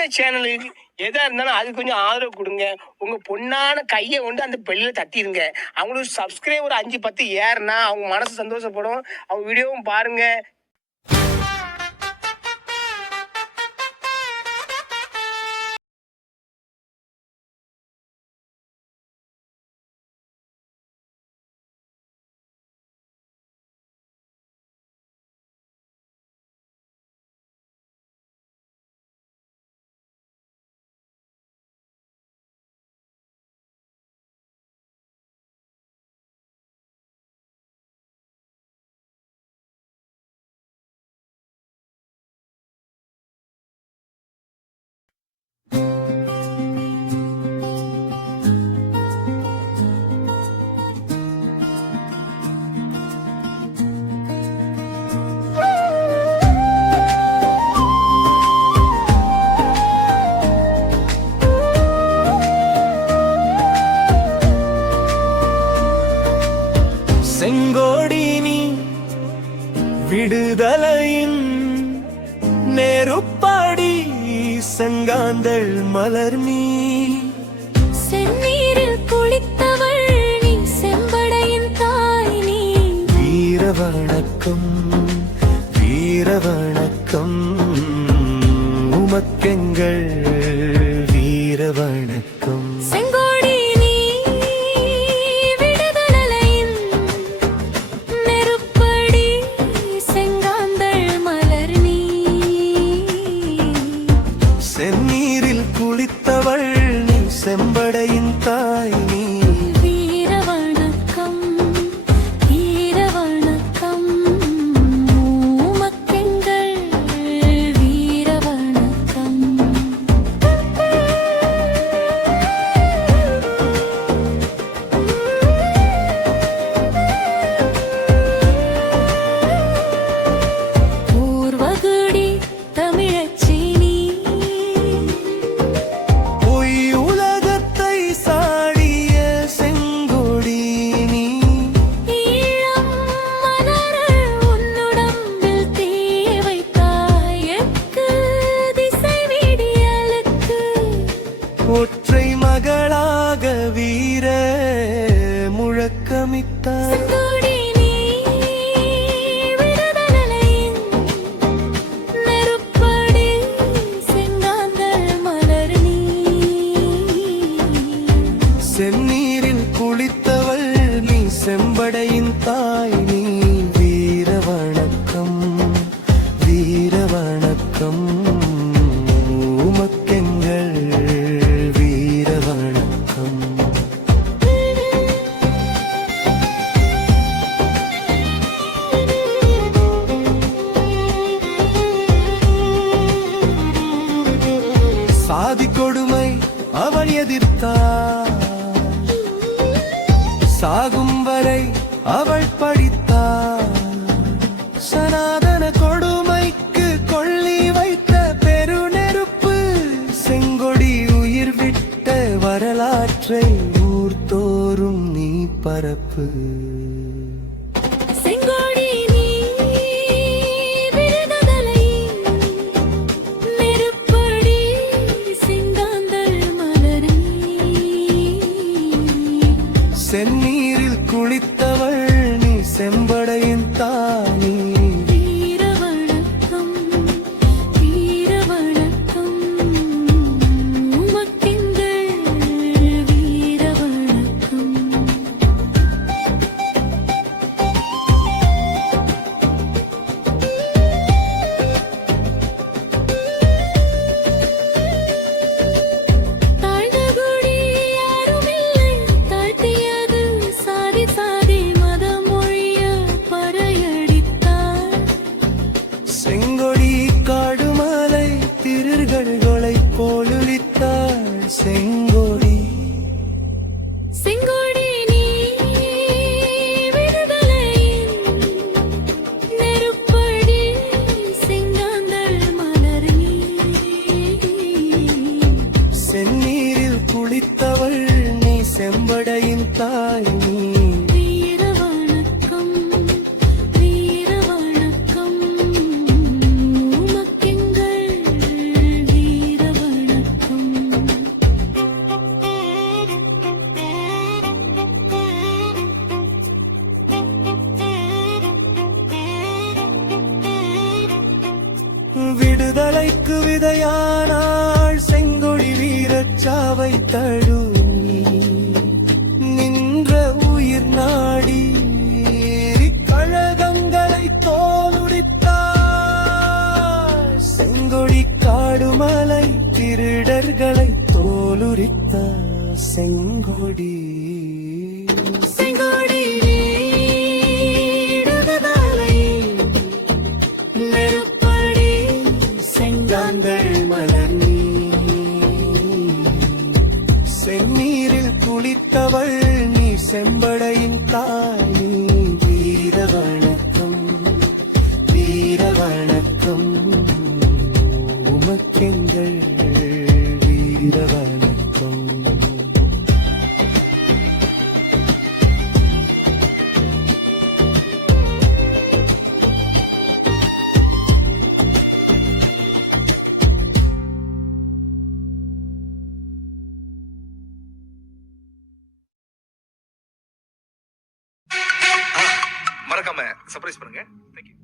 இந்த சேனலுக்கு எதா இருந்தாலும் அது கொஞ்சம் ஆதரவு கொடுங்க. உங்க பொண்ணான கையை கொண்டு அந்த பெல்லில் தட்டிடுங்க. அவங்களுக்கு சப்ஸ்கிரைபர் 5-10 ஏறுனா அவங்க மனசு சந்தோஷப்படும். அவங்க வீடியோவும் பாருங்க. செங்கோடி நீ விடுதலையின் நெருப்பாடி செங்காந்தள் மலர் நீ செந்நீரில் குளித்தவள் நீ செம்படையின் தாய் நீ வீர வணக்கம் வீர வணக்கம் உமக்கெங்கள் வீர வணக்கம் செங்கோடி நீ விடுதலையின் நெருப்படி செங்காந்தள் மலர் நீ செந்நீரில் குளித்தவள் நீ செம்படையின் தாய் நீ வீர வணக்கம் வீர வணக்கம் உமக்கெங்கள் வீர வணக்கம் பூர்வகுடி தமிழச்சி நீ பொய் உலகத்தை சாடிய செங்கொடி நீ ஈழம் மலர உன்னுடம்பில் தீ வைத்தாய் எக்கு திசை விடியலுக்கு ஒற்றை மகளாக வீர முழக்கமித்தாய் செங்கோடி நீ விடுதலையின் நெருப்படி செங்காந்தள் மலர் நீ செந்நீரில் குளித்தவள் நீ செம்படையின் தாய் நீ வீர வணக்கம் வீர வணக்கம் உமக்கெங்கள் வீர வணக்கம் சாதி கொடுமை அவள் எதிர்த்தாள் சாகும் வரை அவள் படித்தாள் சனாதன கொடுமைக்கு கொள்ளி வைத்த பெருநெருப்பு செங்கொடி உயிர் விட்ட வரலாற்றை ஊர்தோறும் நீ பரப்பு செங்கோடி நீ விடுதலையின் நெருப்படி செங்காந்தள் மலர் நீ செந்நீரில் குளித்தவள் நீ செம்படையின் தானி வீர வணக்கம் வீர வணக்கம் உமக்கெங்கள் வீர வணக்கம் தழுவி நின்ற உயிர் நாடி கழகங்களை தோலுரித்தார். செங்கொடி காடுமலை திருடர்களை தோலுரித்தார். செங்கொடி செங்கோடி நீடுதலை நெருப்படி செங்காந்தள் மலர் நீ செந்நீரில் குளித்தவள் நீ செம்படையின் தாய் நீ. வீர வணக்கம் வீர வணக்கம் உமக்கெங்கள் வீர வணக்கம். மறக்காம சர்ப்ரைஸ் பண்ணுங்க. தேங்க்யூ.